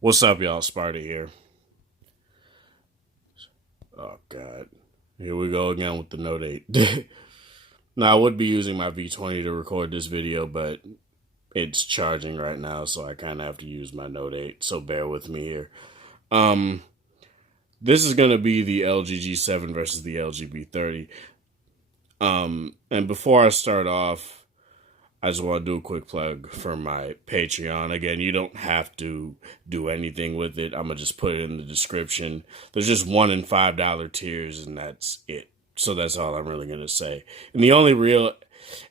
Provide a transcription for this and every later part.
What's up, y'all? Sparta here. Oh, God. Here we go again with the Note 8. Now, I would be using my V20 to record this video, but it's charging right now, so I kind of have to use my Note 8, so bear with me here. Um, this is going to be the LG G7 versus the LG V30. And before I start off, I just want to do a quick plug for my Patreon. Again, you don't have to do anything with it. I'm going to just put it in the description. There's just $1 and $5 tiers, and that's it. So that's all I'm really going to say. And the only real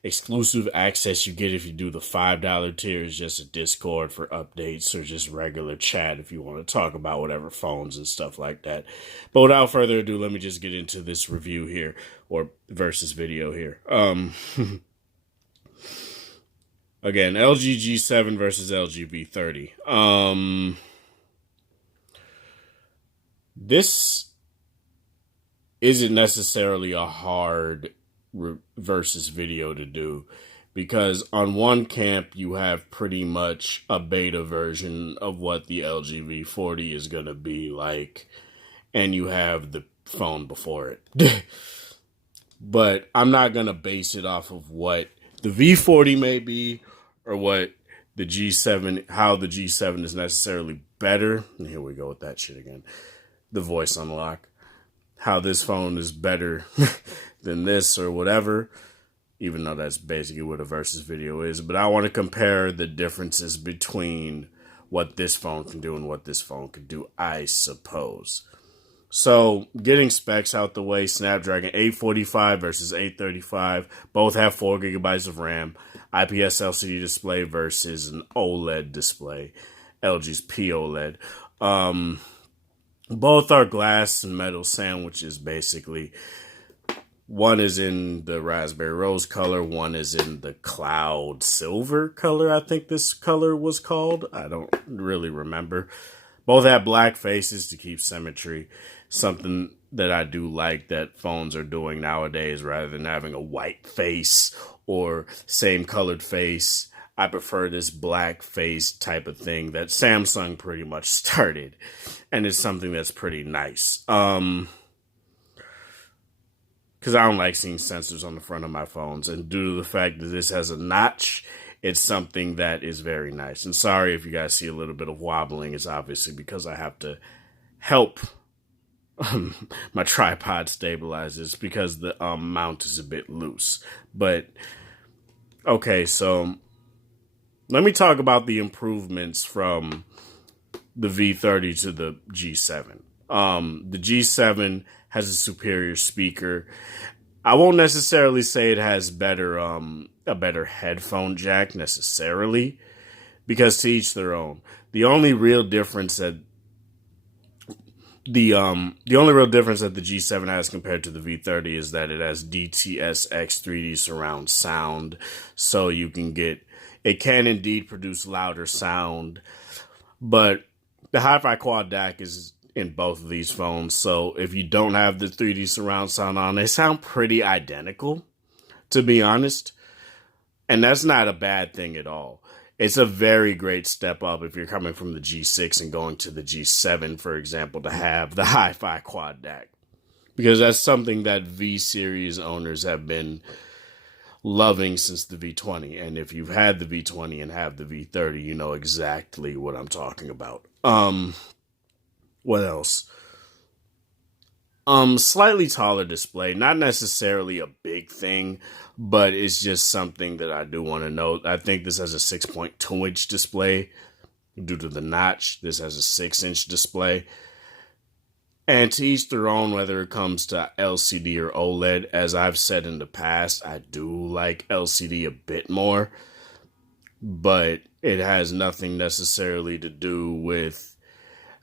exclusive access you get if you do the $5 tier is just a Discord for updates or just regular chat if you want to talk about whatever phones and stuff like that. But without further ado, let me just get into this review here, or versus video here. Again, LG G7 versus LG V30. This isn't necessarily a hard versus video to do, because on one camp you have pretty much a beta version of what the LG V40 is going to be like, and you have the phone before it. But I'm not going to base it off of what the V40 may be or what the G7, how the G7 is necessarily better. And here we go with that shit again. The voice unlock. How this phone is better than this or whatever, even though that's basically what a versus video is. But I want to compare the differences between what this phone can do and what this phone can do, I suppose. So, getting specs out the way, Snapdragon 845 versus 835. Both have 4 gigabytes of RAM. IPS LCD display versus an OLED display. LG's POLED. Both are glass and metal sandwiches, basically. One is in the raspberry rose color. One is in the cloud silver color, I think this color was called. I don't really remember. Both have black faces to keep symmetry. Something that I do like that phones are doing nowadays, rather than having a white face or same colored face. I prefer this black face type of thing that Samsung pretty much started. And it's something that's pretty nice. Because I don't like seeing sensors on the front of my phones. And due to the fact that this has a notch, it's something that is very nice. And sorry if you guys see a little bit of wobbling. It's obviously because I have to help my tripod stabilizes because the mount is a bit loose. But, okay, so let me talk about the improvements from the V30 to the G7. The G7 has a superior speaker. I won't necessarily say it has a better headphone jack necessarily, because to each their own. The only real difference that the only real difference that the G7 has compared to the V30 is that it has DTS:X 3D surround sound, so you can get, it can indeed produce louder sound, but the hi-fi quad DAC is in both of these phones, so if you don't have the 3D surround sound on, they sound pretty identical, to be honest, and that's not a bad thing at all. It's a very great step up if you're coming from the G6 and going to the G7, for example, to have the hi-fi quad DAC, because that's something that V series owners have been loving since the V20. And if you've had the V20 and have the V30, you know exactly what I'm talking about. What else? Slightly taller display, not necessarily a big thing, but it's just something that I do want to note. I think this has a 6.2-inch display due to the notch. This has a 6-inch display. And to each their own, whether it comes to LCD or OLED. As I've said in the past, I do like LCD a bit more, but it has nothing necessarily to do with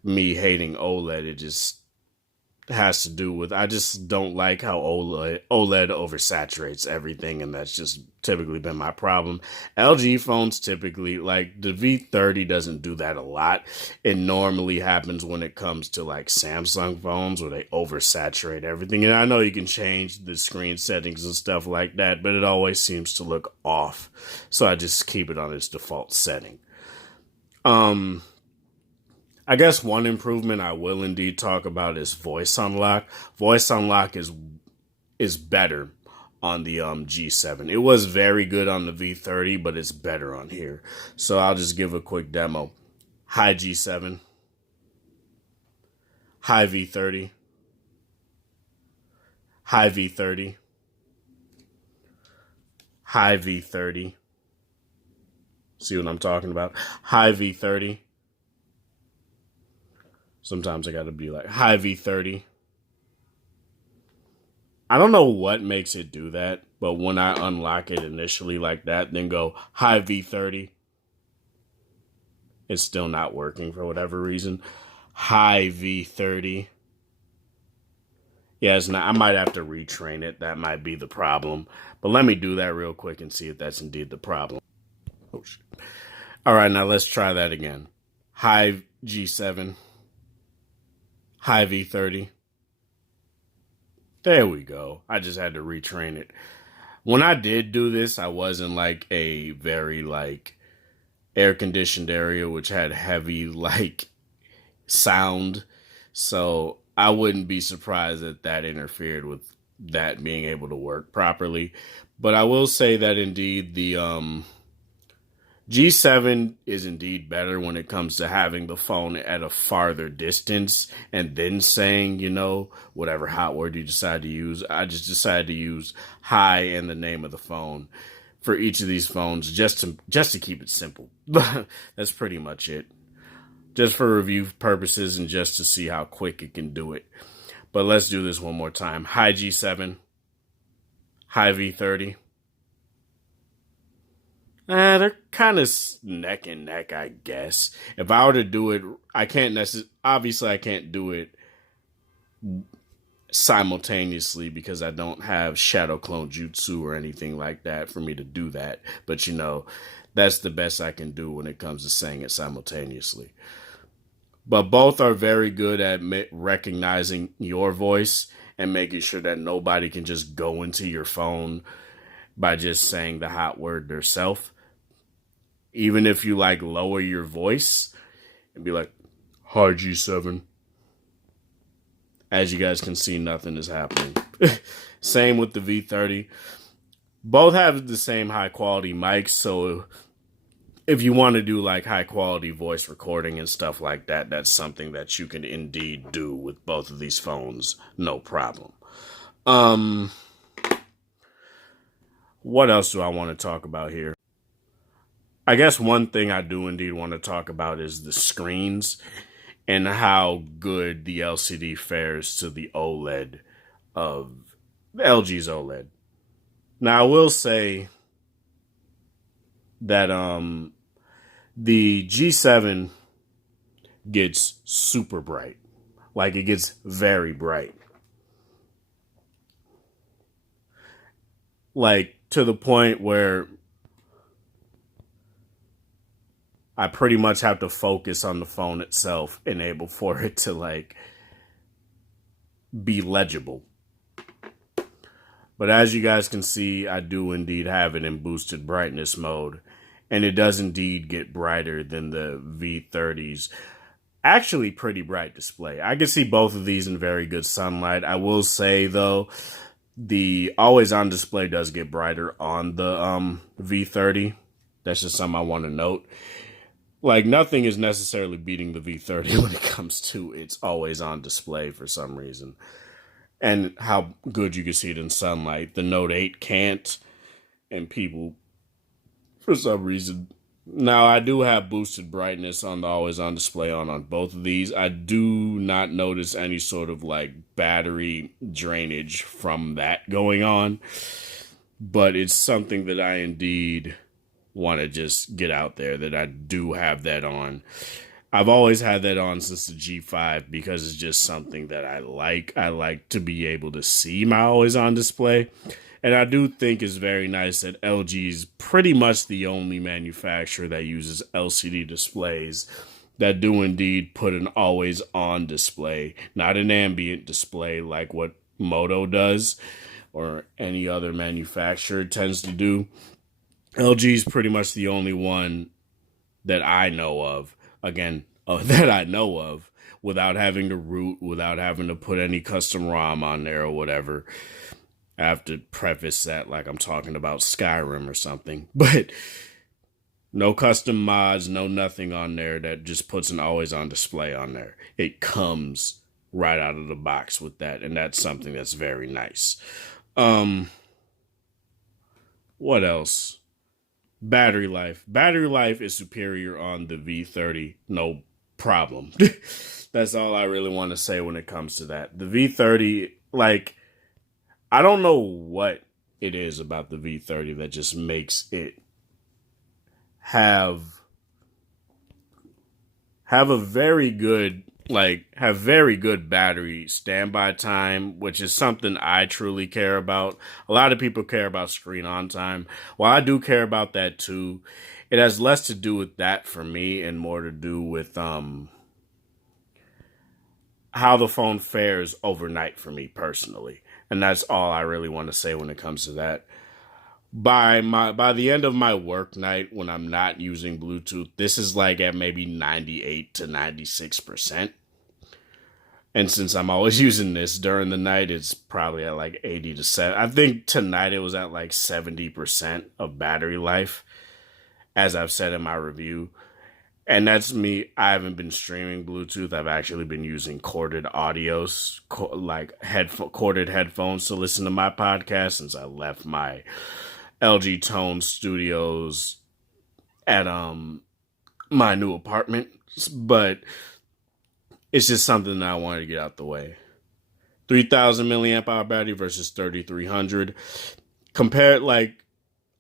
me hating OLED. It just has to do with, I just don't like how OLED oversaturates everything, and that's just typically been my problem. LG phones typically, like the V30 doesn't do that a lot. It normally happens when it comes to like Samsung phones where they oversaturate everything. And I know you can change the screen settings and stuff like that, but it always seems to look off. So I just keep it on its default setting. I guess one improvement I will indeed talk about is voice unlock. Voice unlock is better on the G7. It was very good on the V30, but it's better on here. So I'll just give a quick demo. Hi G7. Hi V30. Hi V30. Hi V30. See what I'm talking about? Hi V30. Sometimes I gotta be like, hi V30. I don't know what makes it do that, but when I unlock it initially like that, then go, hi V30, it's still not working for whatever reason. Hi V30. Yeah, it's not. I might have to retrain it. That might be the problem. But let me do that real quick and see if that's indeed the problem. Oh, shit. All right, now let's try that again. Hi G7. Hi V30. There we go. I just had to retrain it. When I did do this, I was in like a very like air conditioned area, which had heavy like sound. So I wouldn't be surprised that that interfered with that being able to work properly. But I will say that indeed the G7 is indeed better when it comes to having the phone at a farther distance and then saying, you know, whatever hot word you decide to use. I just decided to use hi and the name of the phone for each of these phones just to keep it simple. That's pretty much it. Just for review purposes and just to see how quick it can do it. But let's do this one more time. Hi G7. Hi V30. They're kind of neck and neck, I guess. If I were to do it, I can't obviously I can't do it simultaneously because I don't have shadow clone jutsu or anything like that for me to do that. But you know, that's the best I can do when it comes to saying it simultaneously. But both are very good at recognizing your voice and making sure that nobody can just go into your phone by just saying the hot word themselves. Even if you like lower your voice and be like, hi G7. As you guys can see, nothing is happening. Same with the V30. Both have the same high quality mics, so if you want to do like high quality voice recording and stuff like that, that's something that you can indeed do with both of these phones, no problem. What else do I want to talk about here? I guess one thing I do indeed want to talk about is the screens and how good the LCD fares to the OLED of LG's OLED. Now, I will say that the G7 gets super bright. Like, it gets very bright. Like, to the point where I pretty much have to focus on the phone itself and able for it to like be legible. But as you guys can see, I do indeed have it in boosted brightness mode, and it does indeed get brighter than the V30's actually pretty bright display. I can see both of these in very good sunlight. I will say though, the always on display does get brighter on the V30. That's just something I want to note. Like, nothing is necessarily beating the V30 when it comes to its always on display for some reason. And how good you can see it in sunlight. The Note 8 can't, and people, for some reason. Now, I do have boosted brightness on the always on display on both of these. I do not notice any sort of like battery drainage from that going on. But it's something that I indeed want to just get out there, that I do have that on. I've always had that on since the G5 because it's just something that I like. I like to be able to see my always on display. And I do think it's very nice that LG is pretty much the only manufacturer that uses LCD displays that do indeed put an always on display, not an ambient display like what Moto does or any other manufacturer tends to do. LG is pretty much the only one that I know of. Again, that I know of, without having to root, without having to put any custom ROM on there or whatever. I have to preface that like I'm talking about Skyrim or something. But no custom mods, no nothing on there that just puts an always on display on there. It comes right out of the box with that, and that's something that's very nice. Um, what else? Battery life. Battery life is superior on the V30, no problem. That's all I really want to say when it comes to that. The V30, like, I don't know what it is about the V30 that just makes it have a very good, have very good battery standby time, which is something I truly care about. A lot of people care about screen on time. While I do care about that too, it has less to do with that for me and more to do with how the phone fares overnight for me personally. And that's all I really want to say when it comes to that. By the end of my work night, when I'm not using Bluetooth, this is like at maybe 98 to 96%. And since I'm always using this during the night, it's probably at like 80 to 7. I think tonight it was at like 70% of battery life, as I've said in my review. And that's me. I haven't been streaming Bluetooth. I've actually been using corded audios, corded headphones to listen to my podcast since I left my LG Tone Studios at my new apartment. But it's just something that I wanted to get out the way. 3,000 milliamp hour battery versus 3,300. Compared,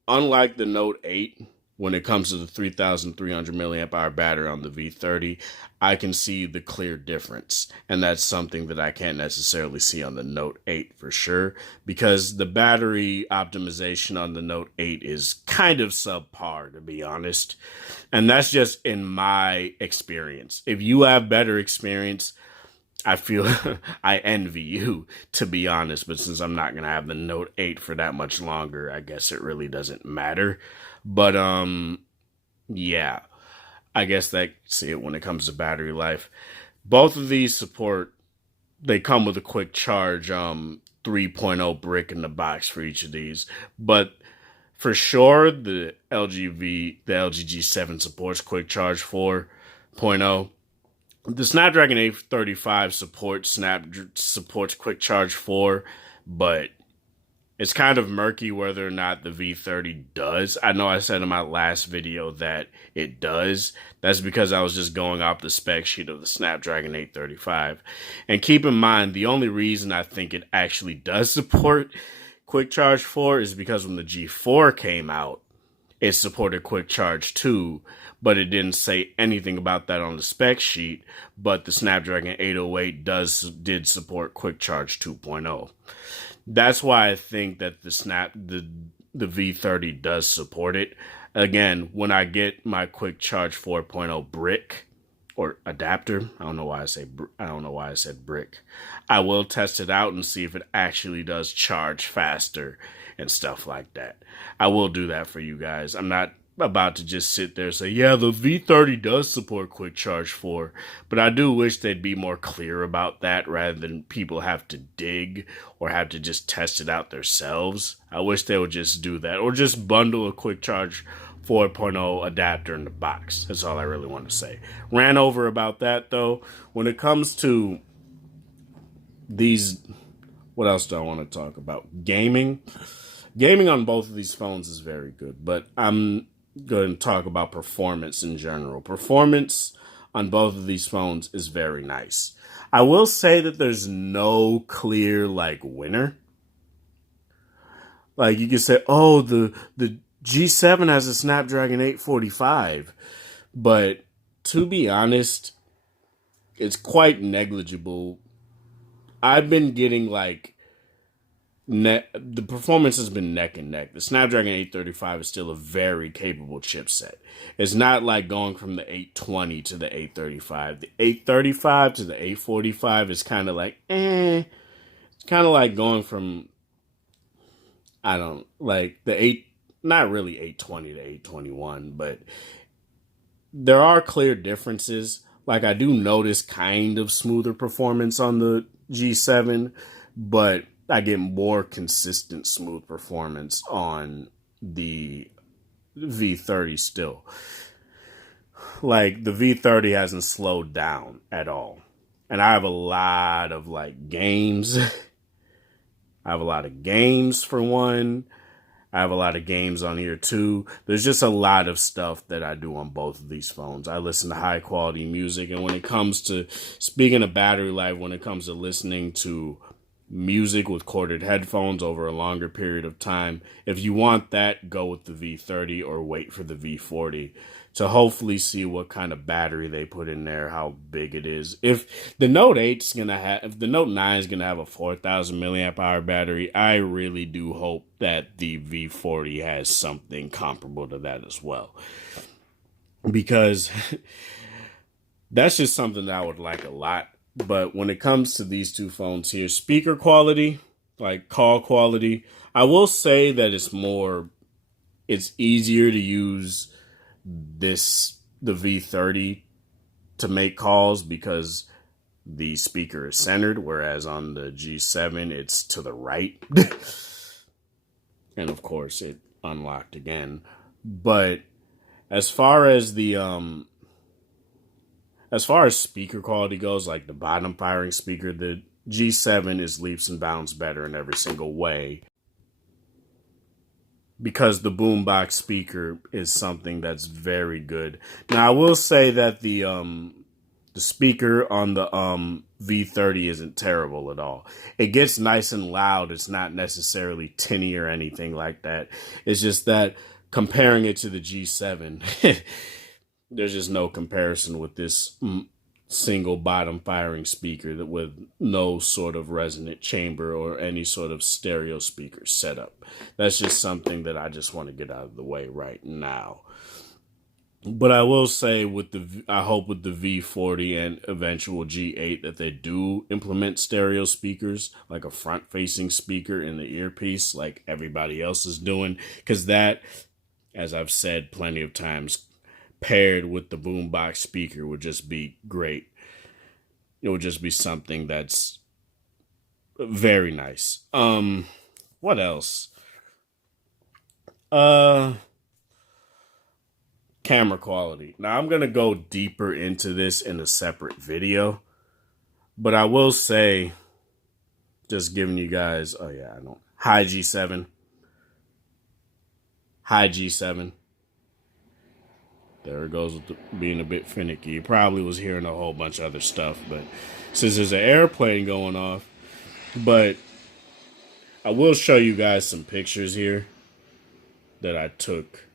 unlike the Note 8, when it comes to the 3,300 milliamp hour battery on the V30, I can see the clear difference. And that's something that I can't necessarily see on the Note 8 for sure, because the battery optimization on the Note 8 is kind of subpar, to be honest. And that's just in my experience. If you have better experience, I feel I envy you, to be honest. But since I'm not going to have the Note 8 for that much longer, I guess it really doesn't matter. But, yeah, I guess that's it when it comes to battery life. Both of these they come with a quick charge, 3.0 brick in the box for each of these. But for sure, the LG G7 supports quick charge 4.0. The Snapdragon 835 supports quick charge 4, but it's kind of murky whether or not the V30 does. I know I said in my last video that it does. That's because I was just going off the spec sheet of the Snapdragon 835. And keep in mind, the only reason I think it actually does support Quick Charge 4 is because when the G4 came out, it supported Quick Charge 2, but it didn't say anything about that on the spec sheet. But the Snapdragon 808 did support Quick Charge 2.0. That's why I think that the V30 does support it. Again, when I get my Quick Charge 4.0 brick or adapter, I don't know why I said brick. I will test it out and see if it actually does charge faster and stuff like that. I will do that for you guys. I'm not about to just sit there and say, yeah, the V30 does support Quick Charge 4, but I do wish they'd be more clear about that rather than people have to dig or have to just test it out themselves. I wish they would just do that, or just bundle a Quick Charge 4.0 adapter in the box. That's all I really want to say. Ran over about that though. When it comes to these, what else do I want to talk about? Gaming on both of these phones is very good, but I'm going to talk about performance in general. Performance on both of these phones is very nice. I will say that there's no clear winner. Like you can say, oh, the G7 has a Snapdragon 845, but to be honest, it's quite negligible. I've been getting the performance has been neck and neck. The Snapdragon 835 is still a very capable chipset. It's not like going from the 820 to the 835. The 835 to the 845 is kind of It's kind of like going from, not really 820 to 821, but there are clear differences. Like, I do notice kind of smoother performance on the G7, but I get more consistent smooth performance on the V30 still. Like, the V30 hasn't slowed down at all. And I have a lot of like games. I have a lot of games for one. I have a lot of games on here too. There's just a lot of stuff that I do on both of these phones. I listen to high quality music. And when it comes to, speaking of battery life, when it comes to listening to music with corded headphones over a longer period of time, if you want that, go with the V30 or wait for the V40 to hopefully see what kind of battery they put in there, how big it is. If the Note 8's gonna have, if the Note 9 is gonna have a 4,000 milliamp hour battery, I really do hope that the V40 has something comparable to that as well, because that's just something that I would like a lot. But when it comes to these two phones here, speaker quality, like call quality, I will say that it's easier to use the V30 to make calls because the speaker is centered, whereas on the G7 it's to the right. And of course it unlocked again. But as far as speaker quality goes, like the bottom firing speaker, the G7 is leaps and bounds better in every single way, because the boombox speaker is something that's very good. Now, I will say that the speaker on the V30 isn't terrible at all. It gets nice and loud. It's not necessarily tinny or anything like that. It's just that comparing it to the G7, there's just no comparison with this single bottom firing speaker that with no sort of resonant chamber or any sort of stereo speaker setup. That's just something that I just want to get out of the way right now. But I will say I hope with the V40 and eventual G8 that they do implement stereo speakers, like a front facing speaker in the earpiece like everybody else is doing, because that, as I've said plenty of times, paired with the boombox speaker would just be great. It would just be something that's very nice. What else? Camera quality. Now I'm gonna go deeper into this in a separate video, but I will say, just giving you guys, high G7. There it goes with being a bit finicky. You probably was hearing a whole bunch of other stuff, but since there's an airplane going off, but I will show you guys some pictures here that I took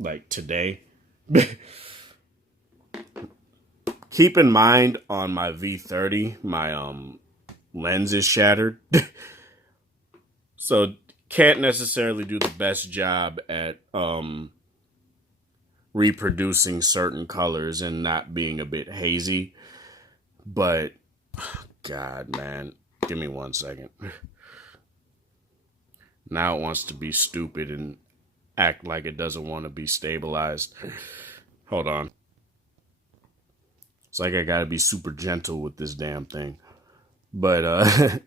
like today. Keep in mind on my V30, my lens is shattered. So can't necessarily do the best job at reproducing certain colors and not being a bit hazy. But God, man, give me 1 second. Now it wants to be stupid and act like it doesn't want to be stabilized. Hold on. It's like I gotta be super gentle with this damn thing. But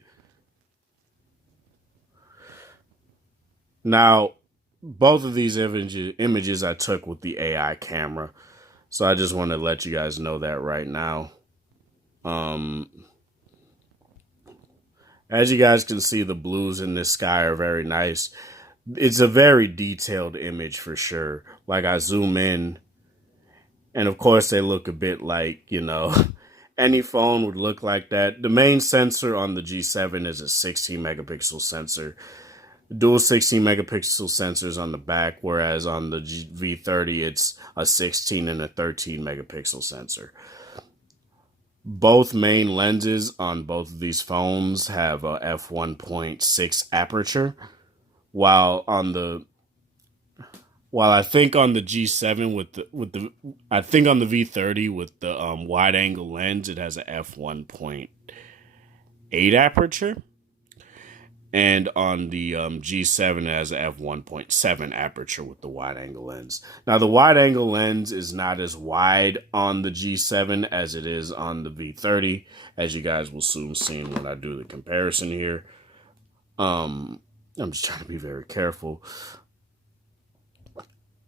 now both of these images I took with the AI camera. So I just want to let you guys know that right now. As you guys can see, the blues in this sky are very nice. It's a very detailed image for sure. Like, I zoom in, and of course they look a bit like, any phone would look like that. The main sensor on the G7 is a 16 megapixel sensor. Dual 16 megapixel sensors on the back, whereas on the V30 it's a 16 and a 13 megapixel sensor. Both main lenses on both of these phones have a f1.6 aperture, while I think on the G7 I think on the V30 with the wide angle lens it has a f1.8 aperture. And on the G7 it has a f1.7 aperture with the wide angle lens. Now the wide angle lens is not as wide on the G7 as it is on the V30, as you guys will soon see when I do the comparison here. I'm just trying to be very careful.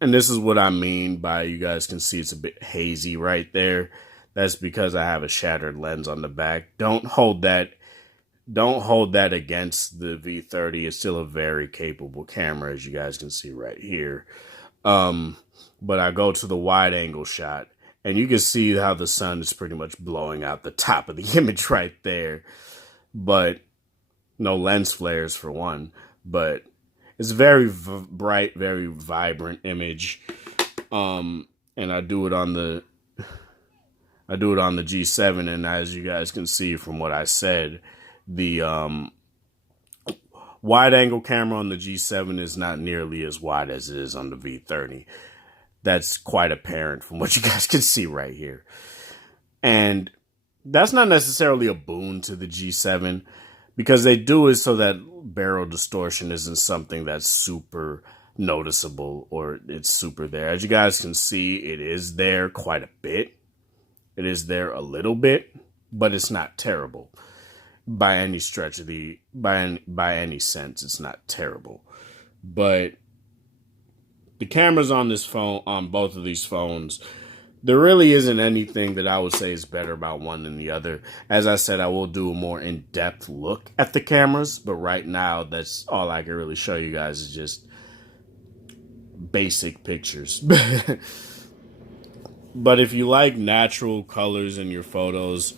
And this is what I mean by, you guys can see it's a bit hazy right there. That's because I have a shattered lens on the back. Don't hold that against the V30. It's still a very capable camera, as you guys can see right here. But I go to the wide angle shot, and you can see how the sun is pretty much blowing out the top of the image right there. But no lens flares for one. But it's very bright, very vibrant image. And I do it on the G7, and as you guys can see from what I said, the wide angle camera on the G7 is not nearly as wide as it is on the V30. That's quite apparent from what you guys can see right here. And that's not necessarily a boon to the G7, because they do it so that barrel distortion isn't something that's super noticeable or it's super there. As you guys can see, it is there quite a bit. It is there a little bit, but it's not terrible. By any stretch of the by any sense, it's not terrible. But the cameras on this phone, on both of these phones, there really isn't anything that I would say is better about one than the other. As I said, I will do a more in-depth look at the cameras, but right now that's all I can really show you guys is just basic pictures. But if you like natural colors in your photos,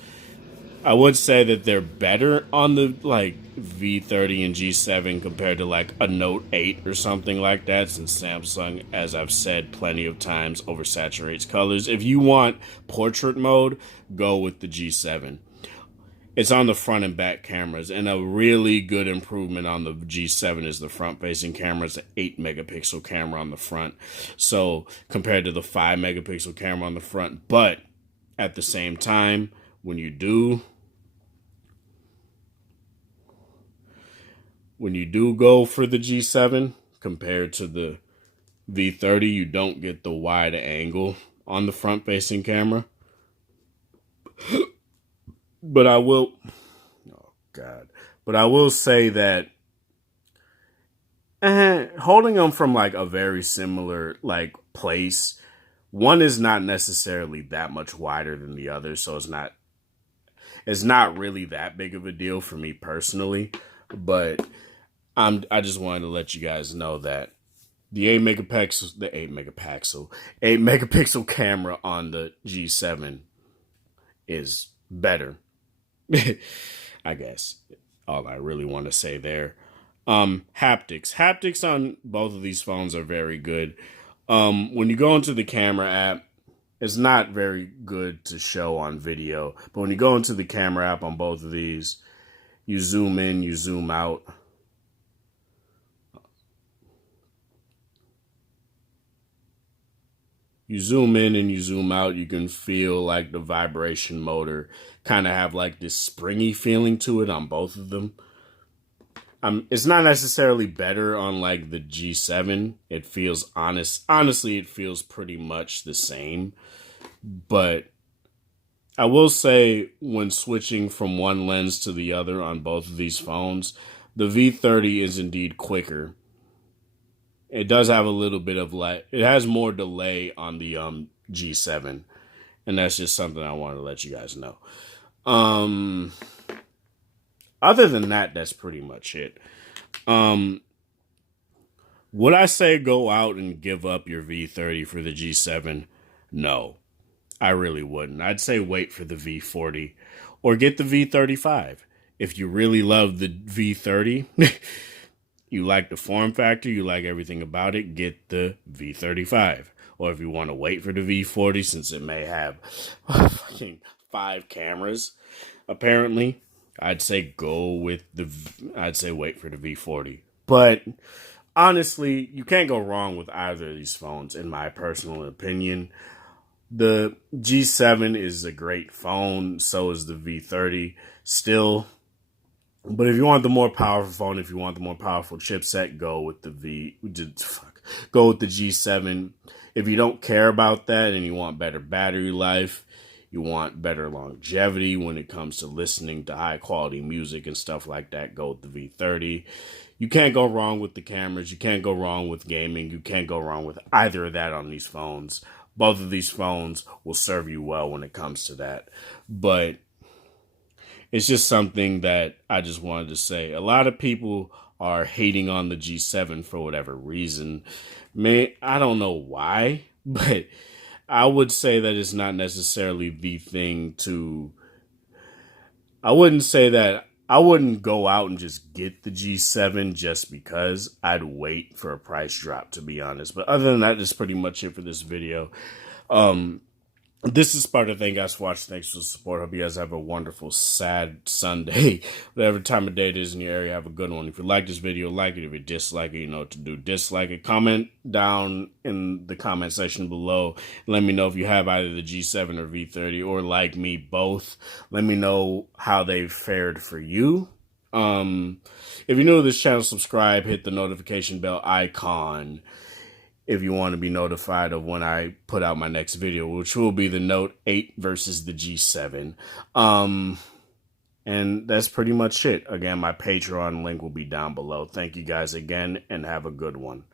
I would say that they're better on the V30 and G7 compared to like a Note 8 or something like that, since Samsung, as I've said plenty of times, oversaturates colors. If you want portrait mode, go with the G7. It's on the front and back cameras, and a really good improvement on the G7 is the front-facing camera. It's an 8-megapixel camera on the front, so compared to the 5-megapixel camera on the front. But at the same time, when you do go for the G7 compared to the V30, you don't get the wide angle on the front-facing camera. But I will say that holding them from like a very similar like place, one is not necessarily that much wider than the other, so it's not really that big of a deal for me personally. But I just wanted to let you guys know that the 8-megapixel camera on the G7 is better. I guess all I really want to say there. Haptics on both of these phones are very good. When you go into the camera app, it's not very good to show on video, but when you go into the camera app on both of these, you zoom in, you zoom out. You zoom in and you zoom out, you can feel like the vibration motor kind of have like this springy feeling to it on both of them. It's not necessarily better on like the G7. It feels honestly, it feels pretty much the same. But I will say, when switching from one lens to the other on both of these phones, the V30 is indeed quicker. It does have a little bit of it has more delay on the G7, and that's just something I wanted to let you guys know. Other than that, that's pretty much it. Would I say go out and give up your V30 for the G7? No, I really wouldn't. I'd say wait for the V40 or get the V35. If you really love the V30, you like the form factor, you like everything about it, get the V35. Or if you want to wait for the V40, since it may have fucking 5 cameras, apparently, I'd say wait for the V40. But honestly, you can't go wrong with either of these phones, in my personal opinion. The G7 is a great phone, so is the V30. Still, But if you want the more powerful phone, if you want the more powerful chipset, go with the G7. If you don't care about that and you want better battery life, you want better longevity when it comes to listening to high quality music and stuff like that, go with the V30. You can't go wrong with the cameras. You can't go wrong with gaming. You can't go wrong with either of that on these phones. Both of these phones will serve you well when it comes to that. But it's just something that I just wanted to say. A lot of people are hating on the G7 for whatever reason. Man, I don't know why, but I would say that it's not necessarily the thing to. I wouldn't say that. I wouldn't go out and just get the G7 just because. I'd wait for a price drop, to be honest. But other than that, that's pretty much it for this video. Um, this is Sparta. Thank you guys for watching. Thanks for the support. Hope you guys have a wonderful, sad Sunday. Whatever time of day it is in your area, have a good one. If you like this video, like it. If you dislike it, you know what to do. Dislike it. Comment down in the comment section below. Let me know if you have either the G7 or V30, or like me, both. Let me know how they fared for you. If you're new to this channel, subscribe. Hit the notification bell icon if you want to be notified of when I put out my next video, which will be the Note 8 versus the G7. And that's pretty much it. Again, my Patreon link will be down below. Thank you guys again, and have a good one.